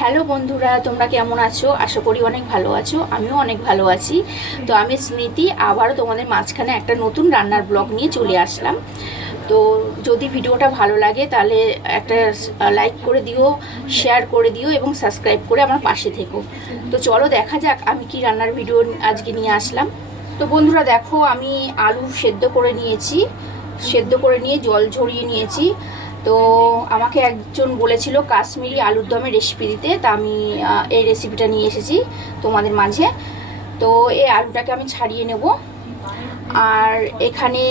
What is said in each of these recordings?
Hello বন্ধুরা, তোমরা কেমন আছো? আশা করি অনেক ভালো আছো। আমিও অনেক ভালো আছি। তো আমি স্মৃতি আবারও তোমাদের মাঝখানে একটা নতুন রান্নার ব্লগ নিয়ে চলে আসলাম। তো যদি ভিডিওটা ভালো লাগে তাহলে একটা লাইক করে দিও, শেয়ার করে দিও এবং সাবস্ক্রাইব করে আমার পাশে থেকো। তো চলো দেখা যাক আমি কি রান্নার ভিডিও আজকে নিয়ে আসলাম। তো বন্ধুরা দেখো, আমি আলু সেদ্ধ করে নিয়েছি, সেদ্ধ করে নিয়ে জল ঝরিয়ে নিয়েছি। তো আমাকে একজন বলেছিল কাশ্মীরি আলুর দমের রেসিপি দিতে, তা আমি এই রেসিপিটা নিয়ে এসেছি তোমাদের মাঝে। তো এই আলুটাকে আমি ছাড়িয়ে নেব। আর এখানে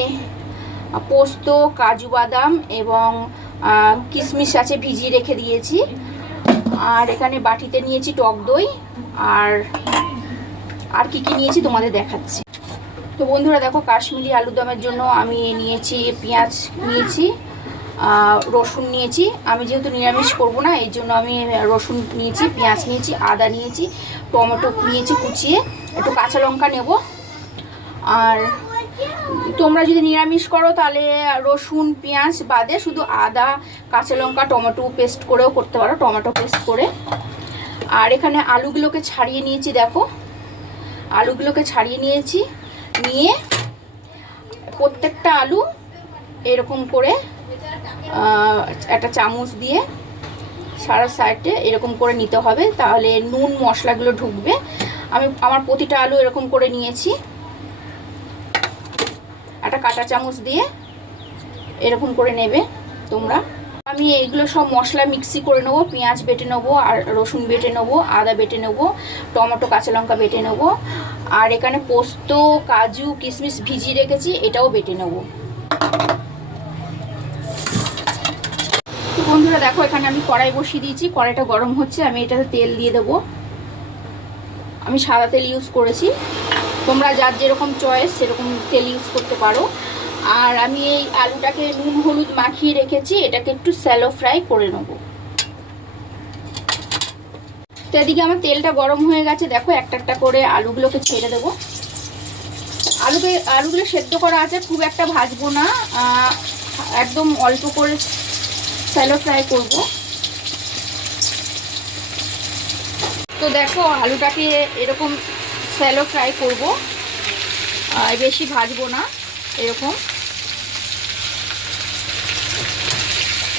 পোস্ত, কাজু বাদাম এবং কিশমিশ আছে, ভিজিয়ে রেখে দিয়েছি। আর এখানে বাটিতে নিয়েছি টক দই। আর আর কি কি নিয়েছি তোমাদের দেখাচ্ছি। তো বন্ধুরা দেখো, কাশ্মীরি আলুর দমের জন্য আমি নিয়েছি পেঁয়াজ নিয়েছি, রসুন নিয়েছি। আমি যেহেতু নিরামিষ করব না, এই জন্য আমি রসুন নিয়েছি, পেঁয়াজ নিয়েছি, আদা নিয়েছি, টমেটো নিয়েছি কুচিয়ে, একটু কাঁচা লঙ্কা নেব। আর তোমরা যদি নিরামিষ করো তাহলে রসুন পেঁয়াজ বাদে শুধু আদা, কাঁচা লঙ্কা, টমেটো পেস্ট করেও করতে পারো, টমেটো পেস্ট করে। আর এখানে আলুগুলোকে ছাড়িয়ে নিয়েছি, দেখো আলুগুলোকে ছাড়িয়ে নিয়েছি। নিয়ে প্রত্যেকটা আলু এরকম করে একটা চামচ দিয়ে সারা সাইডে এরকম করে নিতে হবে, তাহলে নুন মশলাগুলো ঢুকবে। আমার প্রতিটা আলু এরকম করে নিয়েছি, একটা কাঁটা চামচ দিয়ে এরকম করে নেবে তোমরা। আমি এইগুলো সব মশলা মিক্সি করে নেবো, পেঁয়াজ বেটে নেবো, আর রসুন বেটে নেবো, আদা বেটে নেবো, টমেটো কাঁচা লঙ্কা বেটে নেবো। আর এখানে পোস্ত, কাজু, কিশমিশ ভিজিয়ে রেখেছি, এটাও বেটে নেবো। বন্ধুরা দেখো, এখানে আমি কড়াই বসিয়ে দিয়েছি, কড়াইটা গরম হচ্ছে। আমি এটাতে তেল দিয়ে দেবো। আমি সাদা তেল ইউজ করেছি, তোমরা যার যেরকম চয়েস সেরকম তেল ইউজ করতে পারো। আর আমি এই আলুটাকে নুন হলুদ মাখিয়ে রেখেছি, এটাকে একটু স্যালো ফ্রাই করে নেব। তো এদিকে আমার তেলটা গরম হয়ে গেছে, দেখো একটা একটা করে আলুগুলোকে ছেড়ে দেবো। আলুগুলো সেদ্ধ করা আছে, খুব একটা ভাজবো না, একদম অল্প করে স্যালো ফ্রাই করব। তো দেখো আলুটাকে এরকম স্যালো ফ্রাই করব, বেশি ভাজবো না, এরকম।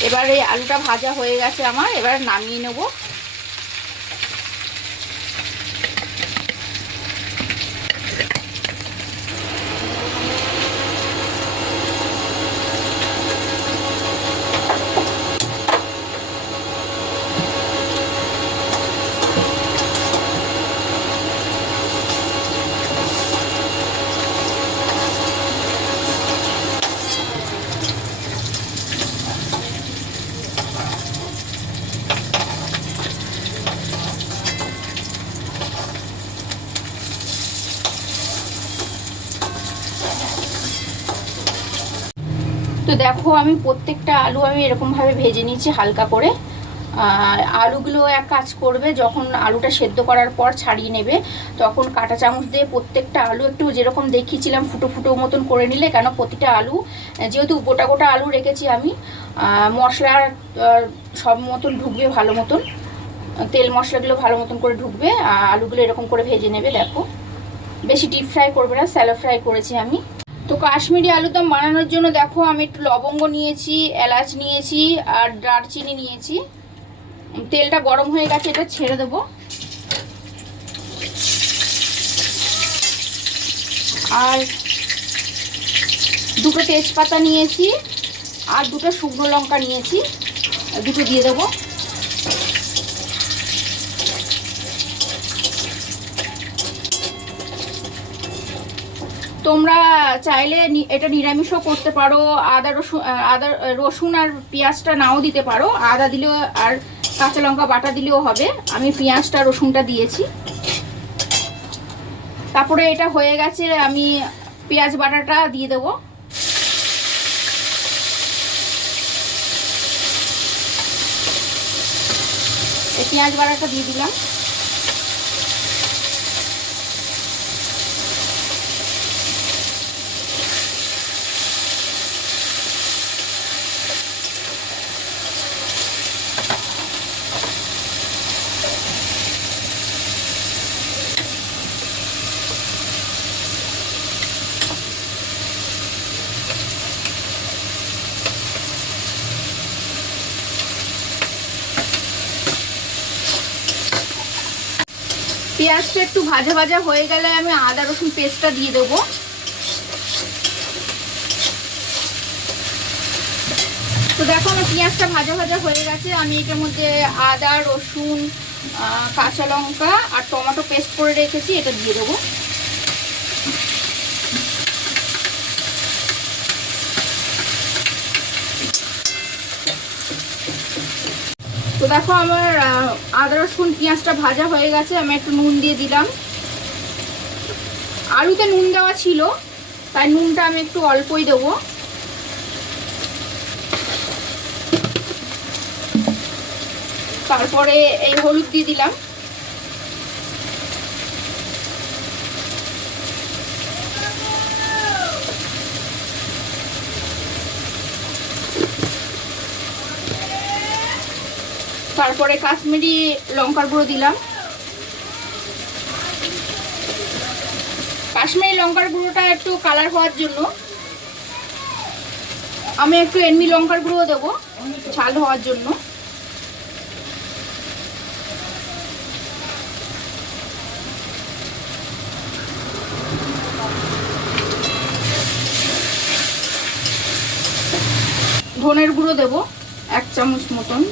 এবার এই আলুটা ভাজা হয়ে গেছে আমার, এবার নামিয়ে নেব। তো দেখো আমি প্রত্যেকটা আলু আমি এরকমভাবে ভেজে নিয়েছি হালকা করে। আলুগুলো এক কাজ করবে, যখন আলুটা সেদ্ধ করার পর ছাড়িয়ে নেবে, তখন কাঁটা চামচ দিয়ে প্রত্যেকটা আলু একটু যেরকম দেখিয়েছিলাম ফুটো ফুটো মতন করে নিলে, কেন প্রতিটা আলু যেহেতু গোটা গোটা আলু রেখেছি আমি, মশলা সব মতন ঢুকবে ভালো মতন, তেল মশলাগুলো ভালো মতন করে ঢুকবে। আলুগুলো এরকম করে ভেজে নেবে, দেখো বেশি ডিপ ফ্রাই করবে না, স্যালো ফ্রাই করেছি আমি। তো কাশ্মীরি আলুদম বানানোর জন্য দেখো আমি একটু লবঙ্গ নিয়েছি, এলাচ নিয়েছি, আর দারচিনি নিয়েছি। তেলটা গরম হয়ে গেছে, এটা ছেড়ে দেবো। আর দুটো তেজপাতা নিয়েছি, আর দুটো শুকনো লঙ্কা নিয়েছি, দুটো দিয়ে দেবো। তোমরা চাইলে এটা নিরামিষও করতে পারো, আদা রসুন আর পেঁয়াজটা নাও দিতে পারো, আদা দিলেও আর কাঁচা লঙ্কা বাটা দিলেও হবে। আমি পেঁয়াজটা রসুনটা দিয়েছি। তারপরে এটা হয়ে গেছে, আমি পেঁয়াজ বাটাটা দিয়ে দেবো। এই পেঁয়াজ বাটাটা দিয়ে দিলাম। পেঁয়াজটা একটু ভাজা ভাজা হয়ে গেলে আমি আদা রসুন পেস্টটা দিয়ে দেবো। তো দেখো আমার পেঁয়াজটা ভাজা ভাজা হয়ে গেছে, আমি এটার মধ্যে আদা রসুন কাঁচা লঙ্কা আর টমেটো পেস্ট করে রেখেছি, এটা দিয়ে দেবো। তো দেখো আমার আদা রসুন পেঁয়াজটা ভাজা হয়ে গেছে, আমি একটু নুন দিয়ে দিলাম। আলুতে নুন দেওয়া ছিল তাই নুনটা আমি একটু অল্পই দেবো। তারপরে এই হলুদ দিয়ে দিলাম। তারপরে কাশ্মীরি লঙ্কার গুঁড়ো দিলাম। কাশ্মীরি লঙ্কার গুঁড়োটা একটু কালার হওয়ার জন্য আমি একটু এমনি লঙ্কার গুঁড়ো দেবো ঝাল হওয়ার জন্য। ধনের গুঁড়ো দেবো 1 চামচ মতন।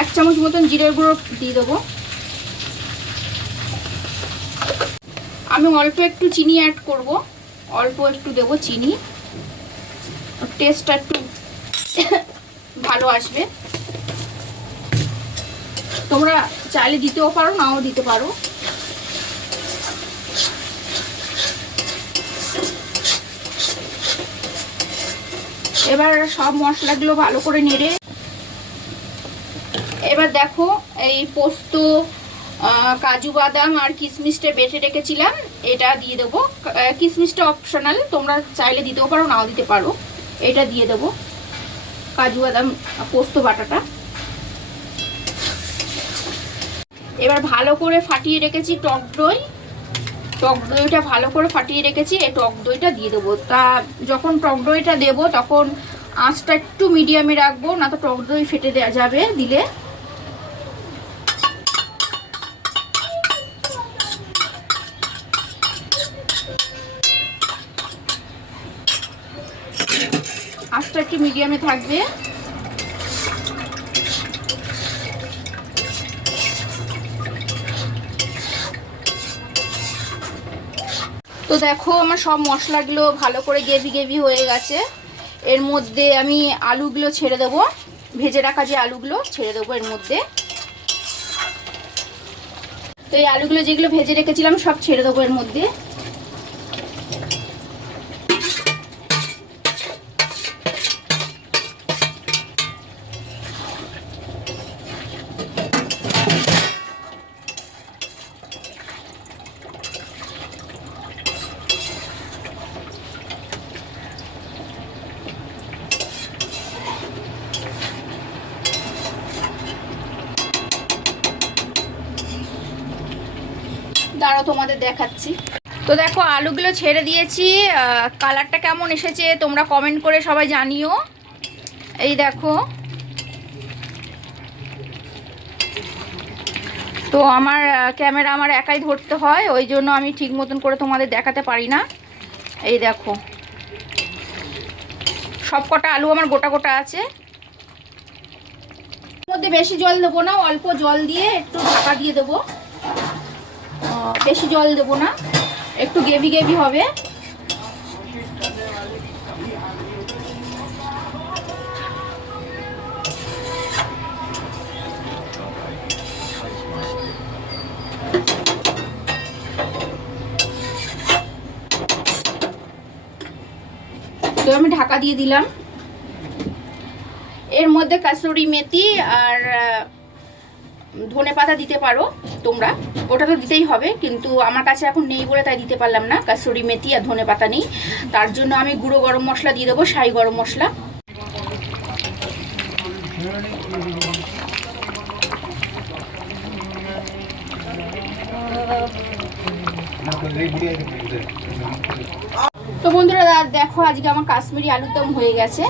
1 চামচ মতন জিরের গুঁড়ো দিয়ে দেবো। আমি অল্প একটু চিনি অ্যাড করব, অল্প একটু দেবো চিনি, টেস্টটা একটু ভালো আসবে। তোমরা চাইলে দিতেও পারো, নাও দিতে পারো। এবার সব মশলাগুলো ভালো করে নেড়ে, এবার দেখো এই পোস্ত কাজু বাদাম আর কিশমিশটা বেটে রেখেছিলাম, এটা দিয়ে দেবো। কিশমিশটা অপশনাল, তোমরা চাইলে দিতেও পারো, নাও দিতে পারো। এটা দিয়ে দেবো কাজু বাদাম পোস্ত বাটাটা। এবার ভালো করে ফাটিয়ে রেখেছি টক দই, টক দইটা ভালো করে ফাটিয়ে রেখেছি, এই টক দইটা দিয়ে দেবো। তা যখন টক দইটা দেবো তখন আঁচটা একটু মিডিয়ামে রাখবো, না তো টক দই ফেটে দেওয়া যাবে দিলে। আঁচটা একটু মিডিয়ামে থাকবে। তো দেখো আমার সব মশলাগুলো ভালো করে গ্রেভি হয়ে গেছে। এর মধ্যে আমি আলুগুলো ছেড়ে দেবো, ভেজে রাখা যে আলুগুলো ছেড়ে দেবো এর মধ্যে। তো এই আলুগুলো যেগুলো ভেজে রেখেছিলাম সব ছেড়ে দেবো এর মধ্যে। দাঁড়াও তোমাদের দেখাচ্ছি। তো দেখো আলুগুলো ছেড়ে দিয়েছি, কালারটা কেমন এসেছে তোমরা কমেন্ট করে সবাই জানিও। এই দেখো, তো আমার ক্যামেরা আমার একাই ধরতে হয়, ওই জন্য আমি ঠিক মতন করে তোমাদের দেখাতে পারি না। এই দেখো সব কটা আলু আমার গোটা গোটা আছে। এর মধ্যে বেশি জল দেবো না, অল্প জল দিয়ে একটু ঢাকা দিয়ে দেবো। বেশি জল দেবো না, একটু গ্রেভি হবে। তো আমি ঢাকা দিয়ে দিলাম। এর মধ্যে কাসুরি মেথি আর ধনেপাতা দিতে পারো তোমরা, ওটা তো দিতেই হবে, কিন্তু আমার কাছে এখন নেই বলে তাই দিতে পারলাম না। কাসুরি মেথি আর ধনেপাতা নেই, তার জন্য আমি গুঁড়ো গরম মশলা দিয়ে দেবো, শাহি গরম মশলা। তো বন্ধুরা দেখো আজকে আমার কাশ্মীরি আলুর দম হয়ে গেছে।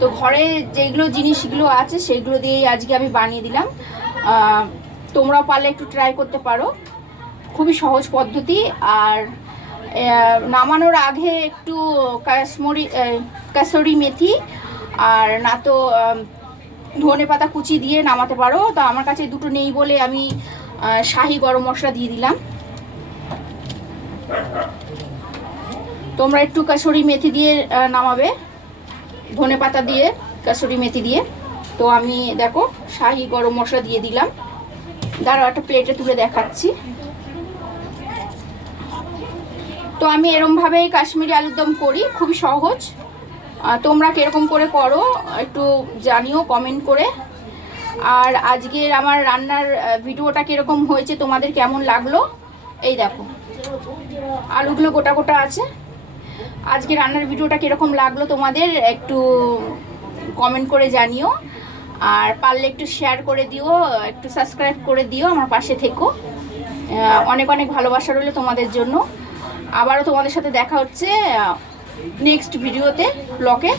তো তো ঘরে যেগুলো জিনিসগুলো আছে সেগুলো দিয়েই আজকে আমি বানিয়ে দিলাম। তোমরাও পারলে একটু ট্রাই করতে পারো, খুবই সহজ পদ্ধতি। আর নামানোর আগে একটু কাসুরি মেথি আর না তো ধনে পাতা কুচি দিয়ে নামাতে পারো। তো আমার কাছে দুটো নেই বলে আমি শাহি গরম মশলা দিয়ে দিলাম। তোমরা একটু কাসুরি মেথি দিয়ে নামাবে, ধনে পাতা দিয়ে কাসুরি মেথি দিয়ে। তো আমি দেখো শাহি গরম মশলা দিয়ে দিলাম। দাঁড়াও একটা প্লেটে তুলে দেখাচ্ছি। তো আমি এরমভাবেই কাশ্মীরি আলুর দম করি, খুবই সহজ। তোমরা কিরকম করে করো একটু জানিও কমেন্ট করে। আর আজকের আমার রান্নার ভিডিওটা কিরকম হয়েছে, তোমাদের কেমন লাগলো। এই দেখো আলুগুলো গোটা গোটা আছে। আজকে রান্নার ভিডিওটা কিরকম লাগলো তোমাদের একটু কমেন্ট করে জানিও। আর পারলে একটু শেয়ার করে দিও, একটু সাবস্ক্রাইব করে দিও, আমার পাশে থেকো। অনেক অনেক ভালোবাসা রইলো তোমাদের জন্য। আবারও তোমাদের সাথে দেখা হচ্ছে নেক্সট ভিডিওতে, ব্লগে।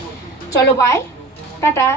চলো বাই, টাটা।